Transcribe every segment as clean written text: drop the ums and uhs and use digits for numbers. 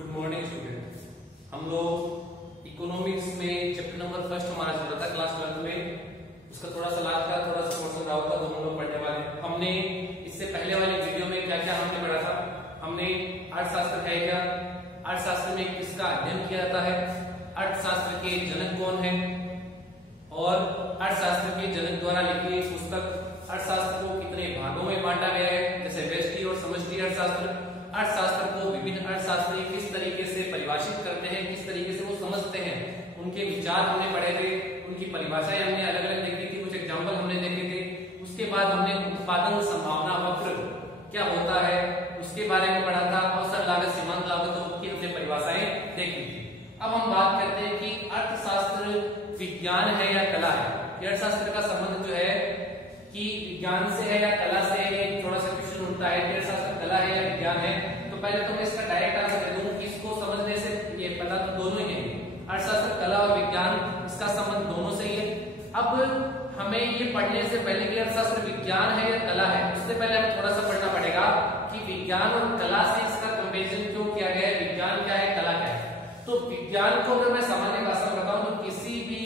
Good morning student. हम लोग economics में चैप्टर नंबर फर्स्ट हमारा चल रहा था क्लास 12 में। उसका थोड़ा सा लास्ट का थोड़ा सा पोर्शन रहा होगा तो हम लोग पढ़ने वाले। हमने इससे पहले वाली वीडियो में क्या क्या हमने पढ़ा था। हमने अर्थशास्त्र है क्या, अर्थशास्त्र में किसका अध्ययन किया जाता है, अर्थशास्त्र के जनक कौन है और अर्थशास्त्र के जनक द्वारा लिखी गई पुस्तक अर्थशास्त्र को कितने भागों में बांटा गया है, जैसे व्यष्टि और समष्टि अर्थशास्त्र। अर्थशास्त्र को विभिन्न अर्थशास्त्री किस तरीके से परिभाषित करते हैं, किस तरीके से वो समझते हैं, उनके विचार हमने पढ़े थे, उनकी परिभाषाएं हमने अलग अलग देखी थी, कुछ एग्जाम्पल हमने देखे थे। उसके बाद हमने उत्पादन संभावना वक्र क्या होता है उसके बारे में पढ़ा था। अवसर लागत, सीमांत लागत और उनकी हमने परिभाषाएं देखी थी। अब हम बात करते हैं कि अर्थशास्त्र विज्ञान है या कला है। अर्थशास्त्र का संबंध जो है कि विज्ञान से है या कला से, ये थोड़ा सा क्वेश्चन उठता है कि अर्थशास्त्र कला है या विज्ञान है। तो पहले तो मैं इसका डायरेक्ट आंसर दे दूं कि इसको समझने से ये पता तो दोनों ही है, अर्थशास्त्र कला और विज्ञान, इसका संबंध दोनों से ही है। अब हमें ये पढ़ने से पहले कि अर्थशास्त्र विज्ञान है या कला है, उससे पहले हमें थोड़ा सा पढ़ना पड़ेगा कि विज्ञान और कला से इसका कंपेरिजन क्यों किया गया है, विज्ञान क्या है कला क्या है। तो विज्ञान को अगर मैं सामान्य भाषा में बताऊं तो किसी भी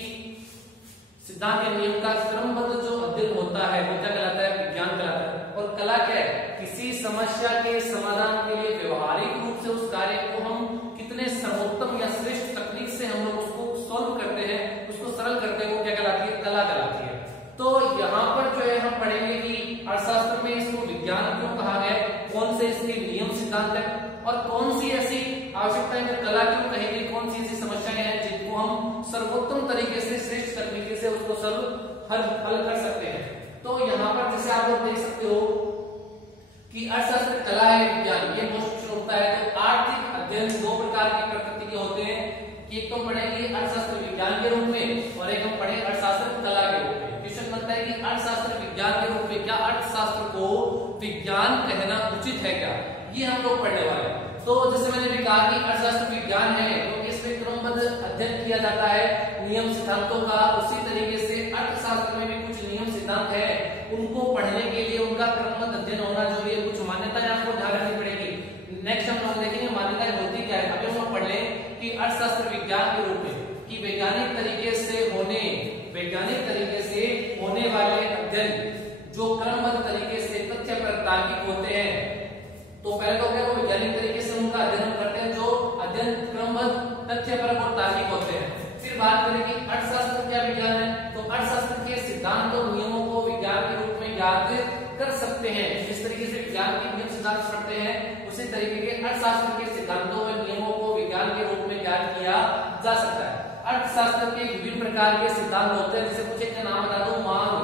सिद्धांत या नियम का क्रमबद्ध जो अध्ययन होता है वो क्या कहलाता है, विज्ञान कहलाता है। और कला क्या है, किसी समस्या के समाधान के लिए व्यवहारिक रूप से उस कार्य को हम कितने सर्वोत्तम या श्रेष्ठ तकनीक से हम लोग उसको सॉल्व करते हैं, उसको सरल करते हैं, वो क्या कहलाती है, कला कहलाती है। तो यहाँ पर जो है हम पढ़ेंगे कि अर्थशास्त्र में इसको विज्ञान क्यों कहा गया, कौन से इसके नियम सिद्धांत है और कौन सी ऐसी आवश्यकताएं जो कला क्यों कहेंगे, कौन सी ऐसी समस्याएं हैं जिनको हम सर्वोत्तम तरीके से श्रेष्ठ तकनीकी से उसको हल कर सकते हैं। तो यहाँ पर जैसे आप लोग देख सकते हो कि अर्थशास्त्र कला है विज्ञान, ये क्वेश्चन उठता है। तो आर्थिक अध्ययन दो प्रकार की प्रकृति के होते हैं कि एक तो पढ़ेंगे अर्थशास्त्र विज्ञान के रूप में और एक हम पढ़े अर्थशास्त्र कला के रूप में। क्वेश्चन बनता है कि अर्थशास्त्र विज्ञान के रूप में क्या अर्थशास्त्र को विज्ञान कहना उचित है क्या, ये हम लोग पढ़ने वाले हैं। तो जैसे मैंने भी कहा कि अर्थशास्त्र विज्ञान है तो इसमें क्रमबद्ध अध्ययन किया जाता है नियम सिद्धांतों का। उसी तरीके से अर्थशास्त्र में भी कुछ नियम सिद्धांत है, उनको पढ़ने के लिए उनका क्रमबद्ध अध्ययन होना जरूरी है। कुछ मान्यताएं आपको ध्यान रखनी पड़ेगी। नेक्स्ट हम लोग देखेंगे मान्यताएं होती क्या है। अभी हम पढ़ लें कि अर्थशास्त्र विज्ञान के रूप में कि वैज्ञानिक तरीके से होने वाले अध्ययन जो क्रमबद्ध तरीके से तथ्य पर तार्किक होते हैं। तो पहले तो क्या वो वैज्ञानिक तरीके से उनका अध्ययन करते हैं जो अध्ययन क्रमबद्ध तथ्य पर और तार्किक होते हैं। फिर बात करें कि अर्थशास्त्र क्या विज्ञान है, तो अर्थशास्त्र के सिद्धांत और नियमों को विज्ञान के रूप में याद कर सकते हैं। जिस तरीके से विज्ञान के नियम सिद्धांत पढ़ते हैं उसी तरीके के अर्थशास्त्र के सिद्धांतों और नियमों को विज्ञान के रूप में याद किया जा सकता है। अर्थशास्त्र के विभिन्न प्रकार के सिद्धांत होते हैं, जैसे कुछ एक नाम बता दो, मांग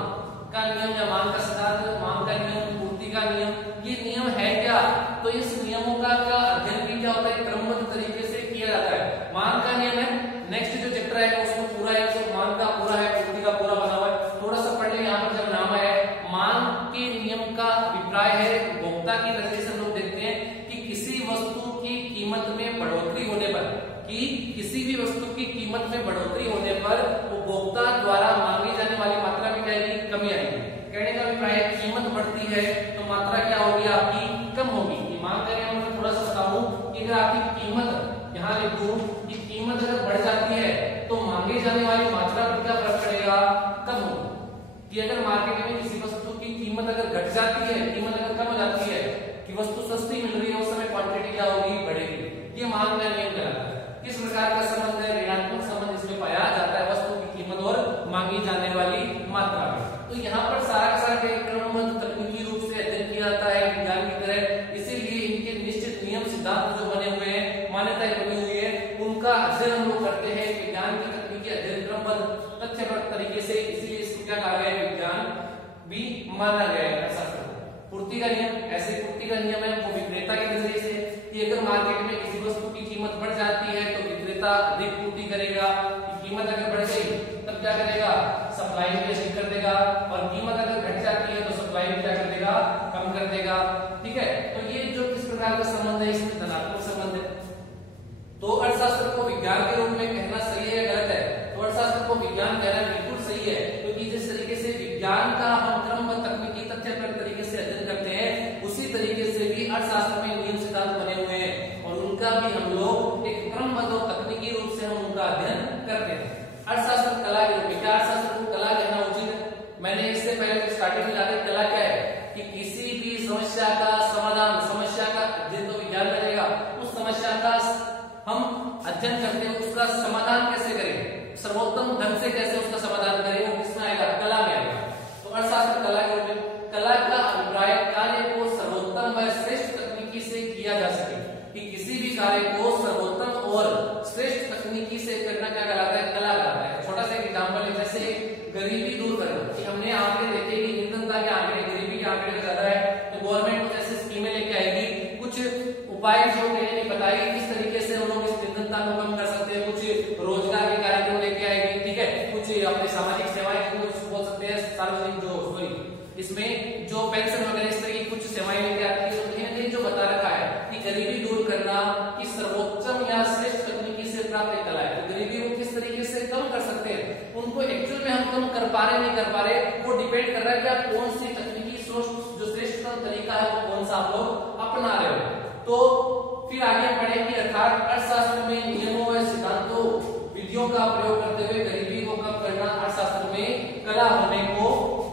का नियम या मांग का सिद्धांत, मांग का नियम, पूर्ति का नियम। ये नियम है क्या, तो इस नियमों का अध्ययन भी क्या होता है, क्रमबद्ध तरीके से किया जाता है। मांग का नियम है, नेक्स्ट जो चैप्टर है उसमें पूरा है, तो मांग का पूरा है, पूर्ति का पूरा बना हुआ है। थोड़ा सा पढ़ लें यहाँ पर जब नाम है। मांग के नियम का अभिप्राय है उपभोक्ता की नजरिए से हम लोग देखते हैं कि किसी वस्तु की कीमत में बढ़ोतरी होने पर, कि किसी भी वस्तु की कीमत में बढ़ोतरी होने पर उपभोक्ता द्वारा मांगी जाने वाली मात्रा में क्या आएगी, कमी आएगी। कहने का अभिप्राय है कीमत बढ़ती है तो मात्रा क्या होगी, आपकी कम होगी। मांग का नियम मैं थोड़ा सा बताऊं कि अगर आपकी कीमत यहाँ लिख दूं कि कीमत अगर बढ़ जाती है तो मांगी जाने वाली मात्रा पर क्या फर्क पड़ेगा, कम होगी। कि अगर मार्केट में किसी वस्तु की कीमत अगर घट जाती है, कीमत अगर कम हो जाती है कि वस्तु सस्ती मिल रही है, उस समय क्वांटिटी क्या होगी, बढ़ेगी। ये मांग का नियम कहलाता है। किस प्रकार का संबंध है, ऋणात्मक संबंध इसमें पाया जाता है वस्तु की कीमत और मांगी जाने वाली मात्रा में। तो यहाँ पर सारा का सारा क्रमबद्ध तकनीकी रूप से अध्ययन किया जाता है विज्ञान की तरह। इसीलिए इनके निश्चित नियम सिद्धांत जो बने हुए हैं, मान्यताएं बनी हुई है, उनका अध्ययन हम लोग करते हैं विज्ञान की तकनीकी अध्ययन क्रमबद्ध तथ्यबद्ध तरीके से। इसीलिए इसको क्या कहा गया है, विज्ञान भी माना गया है अर्थशास्त्र को। पूर्ति का नियम, ऐसे पूर्ति का नियम है वो विक्रेता के नजरिए से कि अगर मार्केट में किसी वस्तु की कीमत बढ़ जाती है तो विक्रेता अधिक पूर्ति करेगा। कीमत अगर बढ़ गई तब क्या करेगा, सप्लाई में अधिक कर देगा, और कीमत अगर घट जाती है तो सप्लाई में क्या कर देगा, कम कर देगा। ठीक है, तो ये जो किस प्रकार का संबंध है, इसमें धनात्मक संबंध है। तो अर्थशास्त्र को विज्ञान के रूप में कहना सही है या गलत है, तो अर्थशास्त्र को विज्ञान कहना बिल्कुल सही है, क्योंकि जिस तरीके से विज्ञान का हम क्रमबद्ध तकनीकी तथ्य पर तरीके से अध्ययन करते हैं उसी तरीके से भी अर्थशास्त्र में नियम सिद्धांत बने हुए हैं और उनका उनका भी हम लोग एक क्रमबद्ध और तकनीकी रूप से हम उनका अध्ययन करते हैं। अर्थशास्त्र कला के रूप में, क्या अर्थशास्त्र को कला कहना उचित है? मैंने इससे पहले स्टार्टिंग में जाकर कला क्या है कि किसी भी समस्या का समाधान, समस्या का अध्ययन तो विज्ञान करेगा, उस समस्या का हम अध्ययन करते हैं, उसका समाधान कैसे करें, सर्वोत्तम ढंग से कैसे उसका समाधान करें, वो किसमें आएगा? कला में आएगा। तो अर्थशास्त्र कला के रूप में, कला का अभिप्राय कार्य को सर्वोत्तम व श्रेष्ठ तकनीकी से किया जा सके, कि किसी भी कार्य को सर्वोत्तम और श्रेष्ठ तकनीकी से करना क्या कहलाता है? कला कहलाता है। छोटा सा एग्जांपल है, जैसे गरीबी दूर करना, कि हमने आंकड़े देखे कि निर्धनता के आंकड़े, गरीबी के आंकड़े ज्यादा है, तो गवर्नमेंट कुछ ऐसी स्कीमें लेके आएगी, कुछ उपाय जो मैंने बताई किस तरीके से हम लोग इस निर्धनता को कम कर सकते हैं, कुछ रोजगार के कार्यक्रम लेके आएगी, ठीक है, कुछ अपने सामाजिक सेवाएं बोल सकते हैं, सार्वजनिक जो इसमें जो पेंशन वगैरह इस तरह की कुछ सेवाएं लेके आती है, तो कहीं ना कहीं जो बता रखा है कि गरीबी दूर करना कि सर्वोत्तम या श्रेष्ठ तकनीकी से प्राप्त एक कला है। तो गरीबी को किस तरीके से कम कर सकते हैं, उनको एक्चुअल में हम कम कर पा रहे नहीं कर पा रहे, वो डिपेंड कर रहा है कि आप कौन सी तकनीकी सोच, जो श्रेष्ठतम तरीका है वो कौन सा आप लोग अपना रहे हो। तो फिर आगे बढ़ेंगे, अर्थात अर्थशास्त्र में नियमों व सिद्धांतों विधियों का प्रयोग करते हुए गरीबी को कम करना अर्थशास्त्र में कला होने को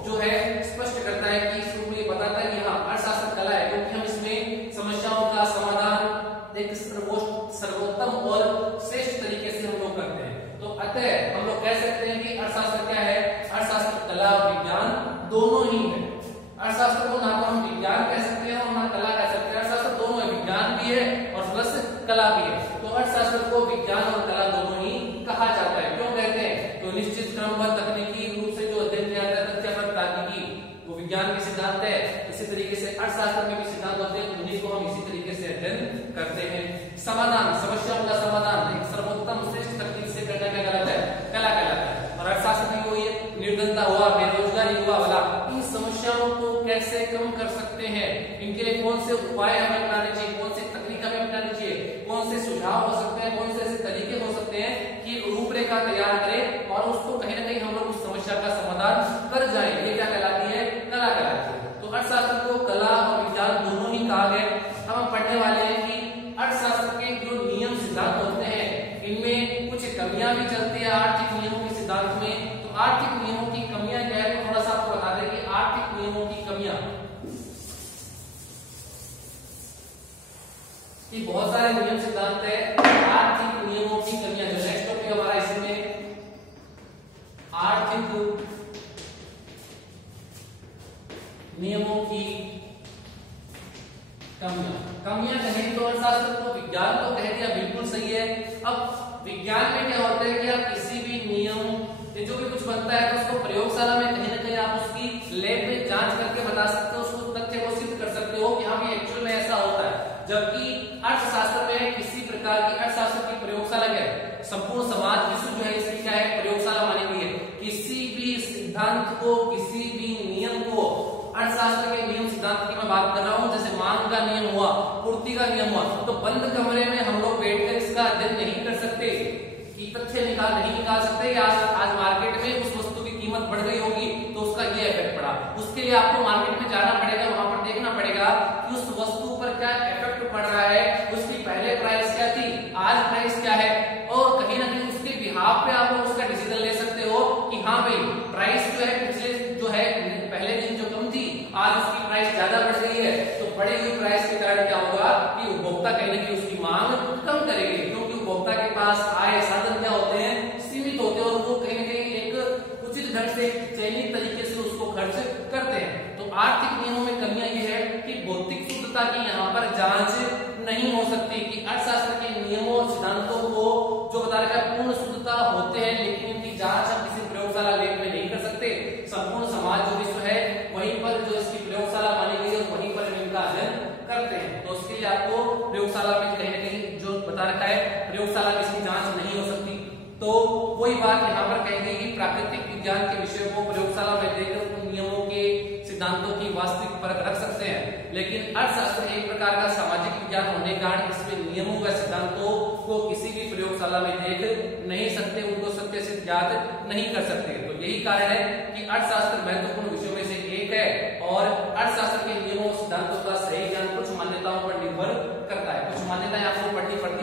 जो है स्पष्ट करता है, कि इसको ये बताता है कि हाँ अर्थशास्त्र कला है, क्योंकि हम इसमें समस्याओं का समाधान एक सर्वोत्तम और श्रेष्ठ तरीके से हम लोग करते हैं। तो अतः हम लोग कह सकते हैं कि अर्थशास्त्र क्या है? अर्थशास्त्र कला और विज्ञान दोनों ही है। अर्थशास्त्र को ना तो हम विज्ञान कह सकते हैं और ना कला कह सकते हैं, अर्थशास्त्र दोनों है, विज्ञान भी है और प्लस कला भी है। तो अर्थशास्त्र को विज्ञान और कला दोनों ही कहा जाता है। क्यों कहते हैं? तो निश्चित क्रम व तकनीकी रूप से जो अध्ययन किया जाता है तथ्य पर तार्किकी, वो विज्ञान के सिद्धांत है। इसी तरीके से अर्थशास्त्र में भी सिद्धांत होते हैं, उन्हीं को हम इसी तरीके से अध्ययन करते हैं। समाधान, समस्याओं का समाधान एक सर्वोत्तम श्रेष्ठ तकनीक से करना क्या कहलाता है? कला कहलाता है। और अर्थशास्त्र में वही है, निर्धनता हुआ, बेरोजगारी हुआ वाला, इन समस्याओं को कैसे कम कर सकते हैं, इनके लिए कौन से उपाय हमें अपनाने चाहिए, कौन से तकनीक हमें अपनानी चाहिए, कौन से सुझाव हो सकते हैं, कौन से ऐसे तरीके हो सकते हैं कि रूपरेखा तैयार करें और उसको कहीं ना कहीं हम लोग उस समस्या का समाधान कर जाएं, ये क्या कहलाती है? कला कहलाती है। तो अर्थशास्त्र को कला और विज्ञान दोनों ही कहा गया। अब हम पढ़ने वाले हैं कि अर्थशास्त्र के जो नियम सिद्धांत होते हैं इनमें कुछ कमियां भी चलती है आर्थिक नियमों के सिद्धांत में। तो आर्थिक नियमों की कमियां क्या है, तो थोड़ा सा आपको बता दें कि आर्थिक नियमों की कमियां, कि बहुत सारे नियम सिद्धांत है, आर्थिक नियमों की कमियां। जो नेक्स्ट टॉपिक हमारा इसमें आर्थिक नियमों की कमियां कहें तो अर्थशास्त्र को विज्ञान तो कह दिया, बिल्कुल सही है। अब विज्ञान में क्या होता है कि आप किसी भी नियम जो भी कुछ बनता है तो उसको प्रयोगशाला में कहीं ना कहीं आप उसकी लैब में जांच करके बता सकते हो, उसको तथ्य को सिद्ध कर सकते हो कि हाँ ये एक्चुअल में ऐसा होता है। जबकि अर्थशास्त्र में किसी प्रकार की, अर्थशास्त्र की प्रयोगशाला क्या है? संपूर्ण समाज विश्व जो है इसकी क्या है? प्रयोगशाला मानी गई है। किसी भी सिद्धांत को, किसी भी नियम को, अर्थशास्त्र के नियम सिद्धांत की मैं बात कर रहा हूं, जैसे मांग का नियम हुआ, पूर्ति का नियम हुआ, तो बंद कमरे में हम लोग बैठकर इसका अध्ययन नहीं कर सकते, कि तथ्य नहीं निकाल सकते। आज मार्केट में उस वस्तु की कीमत बढ़ गई होगी तो उसका ये इफेक्ट पड़ा, उसके लिए आपको मार्केट में जाना पड़ेगा, वहां पर देखना पड़ेगा कि उस वस्तु पर क्या इफेक्ट पड़ रहा है, उसकी पहले प्राइस क्या थी, आज प्राइस क्या है, और कहीं ना कहीं उसके बिहाफ पे आप लोग उसका डिसीजन ले सकते हो कि हाँ भाई प्राइस जो है पिछले जो है पहले दिन जो कम थी आज उसकी प्राइस ज्यादा बढ़ गई है, तो बढ़ी हुई प्राइस के कारण क्या होगा कि उपभोक्ता कहीं ना कहीं उसकी मांग कम करेगी, क्योंकि उपभोक्ता के पास आय साधन क्या होते हैं? सीमित होते हैं, और वो कहीं ना कहीं एक उचित ढंग से चयनित तरीके से उसको खर्च करते हैं। तो आर्थिक नियमों में कमियां ये है कि भौतिक शुद्धता की यहाँ पर जांच नहीं हो सकती, कि अर्थशास्त्र के नियमों और सिद्धांतों को जो बता रखा है पूर्ण शुद्धता होते हैं, लेकिन इनकी जांच हम किसी प्रयोगशाला लैब में नहीं कर सकते। संपूर्ण समाज जो विश्व है वहीं पर जो इसकी प्रयोगशाला मानी गई है वहीं पर इनका अध्ययन करते हैं। तो उसके लिए आपको प्रयोगशाला में कहीं ना कहीं जो बता रखा है प्रयोगशाला में इसकी जांच नहीं हो सकती। तो वही बात यहाँ पर कही गई कि प्राकृतिक विज्ञान के विषयों को प्रयोगशाला में देकर उन नियमों के सिद्धांतों की वास्तविक परख रख सकते हैं, लेकिन अर्थशास्त्र एक प्रकार का सामाजिक विज्ञान होने के कारण इसमें नियमों व सिद्धांतों को किसी भी प्रयोगशाला में देख नहीं सकते, उनको सत्य से ज्ञात नहीं कर सकते। तो यही कारण है कि अर्थशास्त्र महत्वपूर्ण विषयों में से एक है, और अर्थशास्त्र के नियमों सिद्धांतों का सही ज्ञान कुछ मान्यताओं पर निर्भर करता है। कुछ मान्यताएं आपको पढ़नी पड़ती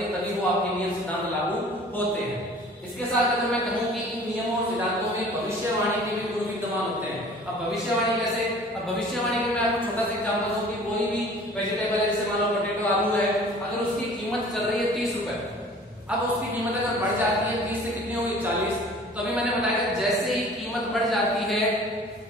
कहूं कि इन नियमों और सिद्धांतों में भविष्यवाणी के भी गुण विद्यमान होते हैं। अब भविष्यवाणी कैसे? अब भविष्यवाणी में मैं आपको छोटा सा एग्जांपल दूं कि कोई भी वेजिटेबल है, जैसे मान लो पोटैटो, आलू है, अगर उसकी कीमत चल रही है 30 रुपए, अब उसकी कीमत अगर बढ़ जाती है 30 से कितनी होगी 40, तो अभी मैंने बताया जैसे ही कीमत बढ़ जाती है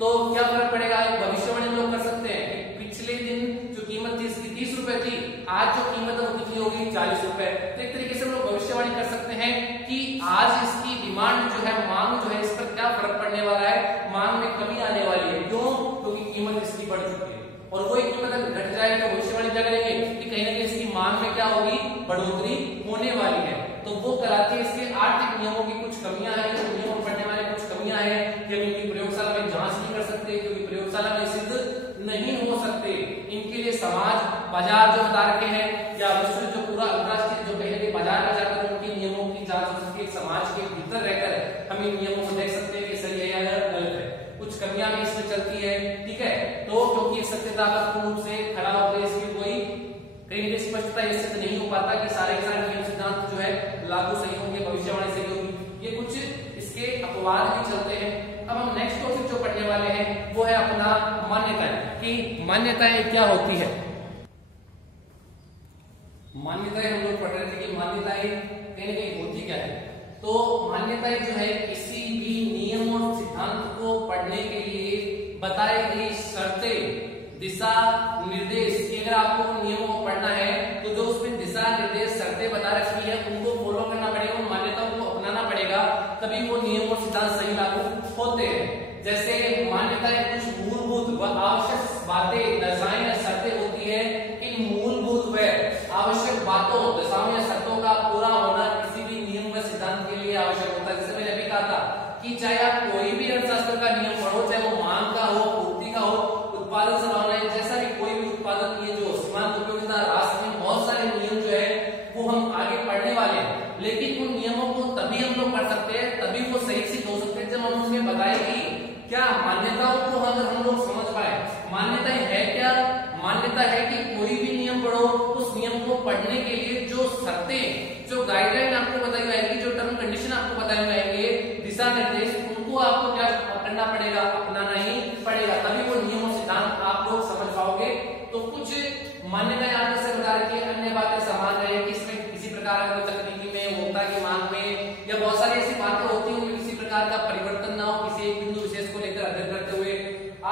तो क्या फर्क पड़ेगा? एक भविष्यवाणी लोग कर सकते हैं, पिछले दिन जो कीमत थी इसकी 30 रुपए थी, आज जो कीमत है वो कितनी होगी 40 रुपए। तो एक तरीके से हम लोग भविष्यवाणी कर सकते हैं कि आज इसकी डिमांड जो है, मांग जो है, इस पर क्या फर्क पड़ने वाला है, मांग में कमी आने वाली है। क्यों? क्योंकि कीमत इसकी बढ़ चुकी है। और वही कीमत अगर घट जाए तो भविष्यवाणी क्या करेंगे कि कहीं ना कहीं इसकी मांग में क्या होगी, बढ़ोतरी होने वाली है। तो वो कराती है इसके आर्थिक नियमों की कुछ कमियां हैं, नियमों पढ़ने वाले कुछ कमियां हैं कि हम इनकी प्रयोगशाला में जांच नहीं कर सकते, क्योंकि प्रयोगशाला में सिद्ध नहीं हो सकते। इनके लिए समाज, बाजार जो बता रखे हैं, या विश्व जो पूरा अंतरराष्ट्रीय जो कहीं बाजार में जाकर उनके नियमों की जांच हो सकती है। समाज के भीतर रहकर हम इन नियमों को देख सकते हैं कि सही है या गलत है। कुछ कमियां भी इसमें चलती है, ठीक है। तो क्योंकि सत्यता का पूर्ण रूप से खड़ा होकर इसकी कोई कहीं स्पष्टता इससे नहीं हो पाता कि सारे के सारे नियम सिद्धांत जो है लागू सही होंगे, भविष्यवाणी सही होगी, ये कुछ इसके अपवाद भी चलते हैं। अब हम नेक्स्ट टॉपिक जो पढ़ने वाले हैं वो है अपना मान्यताएं, कि मान्यताएं क्या होती है। मान्यताएं हम लोग पढ़ रहे थे कि मान्यताएं कहीं ना कहीं होती क्या है। तो मान्यताएं जो है किसी भी नियम और सिद्धांत को पढ़ने के लिए बताई गई शर्तें, दिशा निर्देश, कि अगर आपको नियमों को पढ़ना है तो जो उसमें दिशा निर्देश शर्तें बता रखी है उनको फॉलो करना पड़ेगा, उन मान्यताओं को अपनाना पड़ेगा, तभी वो नियम और सिद्धांत सही लागू होते हैं। जैसे मान्यताएं कुछ मूलभूत व आवश्यक बातें, दशाएं या शर्तें होती है। इन मूलभूत व आवश्यक बातों, दशाओं या शर्तों का पूरा होना किसी भी नियम व सिद्धांत के लिए आवश्यक होता है। जैसे मैंने अभी कहा था कि चाहे आप कोई भी अर्थशास्त्र का नियम पढ़ो, चाहे वो मांग का हो, पूर्ति का हो, उत्पादन संभावना, जैसा भी कोई भी उत्पादन की जो सीमांत उपयोगिता, राशि में बहुत सारे नियम जो है वो हम आगे पढ़ने वाले हैं। लेकिन उन नियमों को तभी हम लोग पढ़ सकते हैं, तभी वो सही सिद्ध हो सकते हैं जब हम उसमें बताएगी क्या मान्यताओं को अगर हम लोग समझ पाए। मान्यताएं है क्या? मान्यता है कि कोई भी नियम पढ़ो, उस नियम को पढ़ने के लिए जो शर्तें, जो गाइडलाइन आपको बताई जाएगी, जो टर्म कंडीशन आपको बताए जाएंगे, दिशा निर्देश, उनको आपको क्या करना पड़ेगा, अपनाना ही पड़ेगा, तभी वो नियम और सिद्धांत आप लोग समझ पाओगे। तो कुछ मान्यताएं आपने से बता रखी है, अन्य बातें समान रहे कि इसमें किसी प्रकार का तकनीकी में, उपभोक्ता की मांग में, या बहुत सारी ऐसी बातें होती हैं उनमें किसी प्रकार का परिवर्तन ना हो, किसी एक बिंदु विशेष को लेकर अध्ययन करते हुए।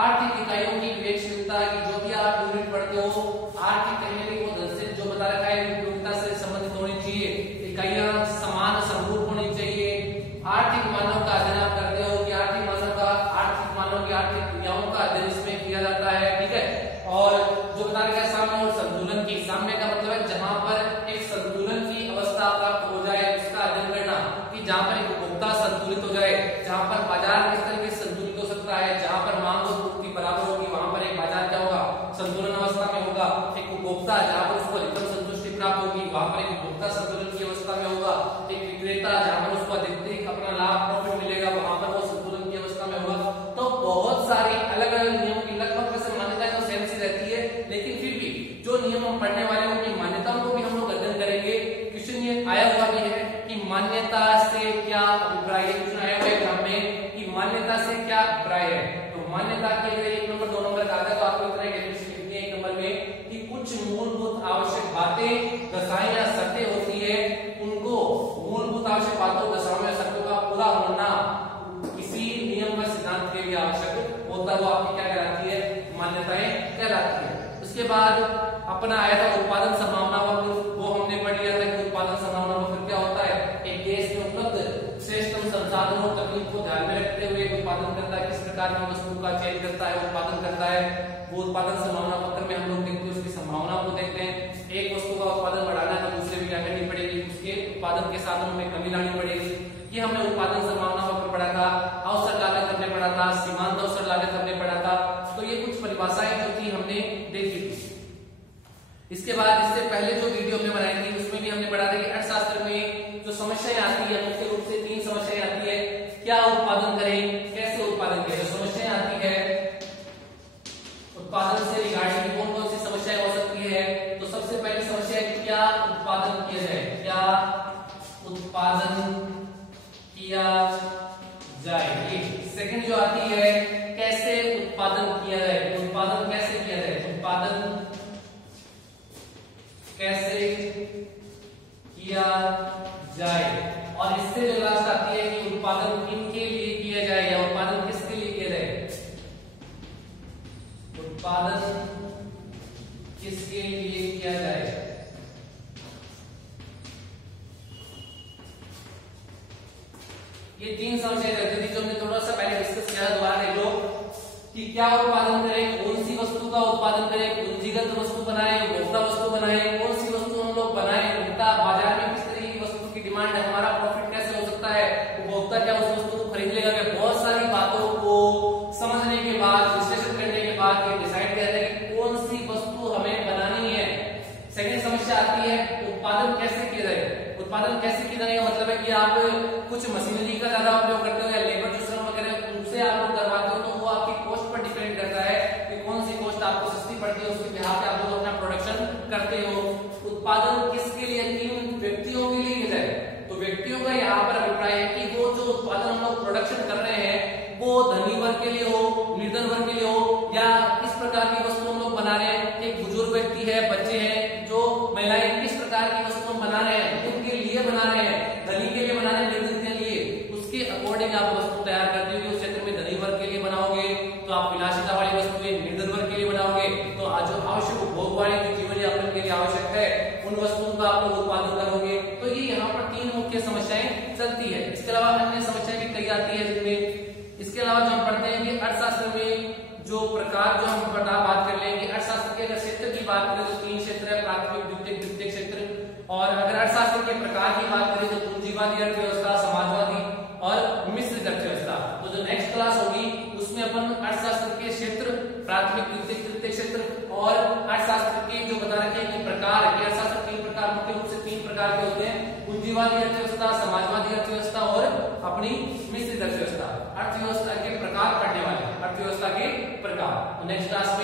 आर्थिक इकाइयों की विवेकशीलता की जो भी आप यूनिट पढ़ते हो, आर्थिक कहीं ना कहीं वो धन से जो बता रखा है उपयोगिता से संबंधित होनी चाहिए, इकाइयां समान समरूप होनी चाहिए। आर्थिक मानव का अध्ययन आप करते हो कि आर्थिक मानव की आर्थिक क्रियाओं का अध्ययन इसमें किया जाता है, ठीक है। और जो बता रखा है साम्य और संतुलन की, साम्य का मतलब है जहां पर एक संतुलन की अवस्था प्राप्त हो जाए उसका अध्ययन करना, कि जहां पर एक उपभोक्ता संतुलित हो जाए, जहां पर बाजार किस तरह से संतुलित हो सकता है, जहां पर मांग और पूर्ति बराबर होगी वहां पर एक बाजार क्या होगा, संतुलन अवस्था में होगा। एक उपभोक्ता जहां पर उसको अधिकतम संतुष्टि प्राप्त होगी वहां पर एक उपभोक्ता संतुलन की अवस्था में होगा। एक विक्रेता जहां पर उसको अधिकतम अपना लाभ प्रॉफिट मिलेगा वहां पर वो संतुलन की अवस्था में होगा। तो बहुत सारी अलग अलग नियमों की लगभग वैसे मान्यताएं तो सेम सी रहती है, लेकिन फिर भी जो नियम हम पढ़ने वाले हैं उनकी मान्यताओं को भी हम लोग अध्ययन करेंगे। क्वेश्चन ये आया हुआ भी है कि मान्यता से क्या अभिप्राय है, क्वेश्चन आया हुआ है एग्जाम में कि मान्यता से क्या अभिप्राय है। तो मान्यता के अगर 1 नंबर 2 नंबर का आता है तो आपको इतना डेफिनेशन लिखनी है 1 नंबर में कि कुछ मूलभूत आवश्यक बातें, दशाएं या शर्तें होती है, उनको मूलभूत आवश्यक बातों, दशाओं या शर्तों का पूरा होना किसी नियम व सिद्धांत के लिए आवश्यक होता है, वो आपकी क्या कहलाती है, मान्यताएं कहलाती है। उसके बाद अपना आया था उत्पादन संभावना वक्र, वो हमने पढ़ लिया था कि उत्पादन संभावना वक्र क्या होता है, एक देश में उपलब्ध श्रेष्ठतम संसाधनों और तकनीक को ध्यान में रखते हुए उत्पादन करता है, किस प्रकार की वस्तु का चयन करता है, उत्पादन करता है। वो उत्पादन संभावना वक्र में हम लोग देखते हैं उसकी संभावना को देखते हैं। एक वस्तु का उत्पादन बढ़ाना है तो दूसरे भी क्या करनी पड़ेगी, उसके उत्पादन के साधनों में कमी लानी पड़ेगी। ये हमने उत्पादन संभावना वक्र पढ़ा था। अवसर लागत हमने पढ़ा था, सीमांत अवसर लागत हमने पढ़ा था। तो ये कुछ परिभाषाएं जो थी हमने देखी थी। इसके बाद इससे पहले जो वीडियो हमने बनाई थी उसमें भी हमने पढ़ा था कि अर्थशास्त्र में जो समस्याएं आती है मुख्य रूप से 3 समस्याएं आती है, क्या उत्पादन करें, कैसे उत्पादन करें। समस्याएं आती है उत्पादन से रिगार्डिंग कौन कौन सी समस्याएं हो सकती है। तो सबसे पहली समस्या है कि क्या उत्पादन किया जाए, क्या उत्पादन किया किया जाए। ये सेकंड जो आती है कैसे उत्पादन किया जाए, उत्पादन कैसे किया जाए, उत्पादन कैसे किया जाए। और इससे जो लास्ट आती है कि उत्पादन किनके लिए किया जाए या उत्पादन किसके लिए किया जाए, उत्पादन किसके लिए किया जाए। ये तीन समस्याएं रहती थी जो हमने थोड़ा सा पहले डिस्कस किया, दोबारा देख लो कि क्या उत्पादन करें, कौन सी वस्तु का उत्पादन करें, पूंजीगत वस्तु बनाए, उपभोक्ता वस्तु बनाए, कौन सी वस्तु हम लोग बनाए, उपभोक्ता बाजार में किस तरह की वस्तु की डिमांड है, हमारा प्रॉफिट कैसे हो सकता है, उपभोक्ता क्या उस वस्तु को खरीद लेगा क्या। बहुत सारी बातों को समझने के बाद, विश्लेषण करने के बाद ये डिसाइड किया जाए कि कौन सी वस्तु हमें बनानी है। सेकंड समस्या आती है उत्पादन कैसे किया जाए। उत्पादन कैसे किया जाए का मतलब है कि आप कुछ मशीनरी का ज्यादा उपयोग करते हो या लेबर जो श्रम वगैरह उनसे आप लोग करवाते हो, तो वो आपकी कॉस्ट पर डिपेंड करता है कि कौन सी कॉस्ट आपको सस्ती पड़ती है, उसके बिहाफ पे आप लोग अपना प्रोडक्शन करते हो। उत्पादन किसके लिए, तीन व्यक्तियों के लिए किया जाए। तो व्यक्तियों का यहाँ पर अभिप्राय है कि वो जो उत्पादन हम लोग प्रोडक्शन कर रहे हैं वो धनी वर्ग के लिए हो, निर्धन वर्ग के लिए हो, या किस प्रकार की वस्तु हम लोग बना रहे हैं। एक बुजुर्ग व्यक्ति है, बच्चे हैं, जो महिलाएं, किस प्रकार की वस्तु हम बना रहे हैं, उनके लिए बना रहे हैं, धनी के लिए बना रहे हैं, निर्धन के लिए, उसके अकॉर्डिंग आप वस्तु तैयार करते हो। उस क्षेत्र में धनी वर्ग के लिए बनाओगे तो आप विलासिता वाली वस्तुएं, निर्धन वर्ग के लिए बनाओगे तो आज जो आवश्यक उपभोग वाली जो जीवन यापन के लिए आवश्यक है उन वस्तुओं का आप लोग उत्पादन करोगे। तो ये यहाँ पर तीन मुख्य समस्याएं चलती है। इसके अलावा अन्य समस्याएं भी कई आती है जिनमें, इसके अलावा जो हम पढ़ते हैं कि अर्थशास्त्र में जो प्रकार जो हम बात कर लेंगे, अर्थशास्त्र के अगर क्षेत्र की बात करें तो तीन क्षेत्र है, प्राथमिक, द्वितीयक क्षेत्र। और अगर अर्थशास्त्र के प्रकार की बात करें तो पूंजीवादी अर्थव्यवस्था, समाजवादी और मिश्रित अर्थव्यवस्था। तो जो नेक्स्ट क्लास होगी उसमें अपन अर्थशास्त्र के क्षेत्र, प्राथमिक, द्वितीयक, तृतीयक क्षेत्र और अर्थशास्त्र के जो बता रखे हैं कि प्रकार के, अर्थशास्त्र तीन प्रकार, मुख्य रूप से तीन प्रकार के होते हैं, पूंजीवादी अर्थव्यवस्था, समाजवादी अर्थव्यवस्था और अपनी मिश्रित अर्थव्यवस्था। अर्थव्यवस्था के प्रकार पढ़ने वाले, अर्थव्यवस्था के प्रकार। तो नेक्स्ट क्लास में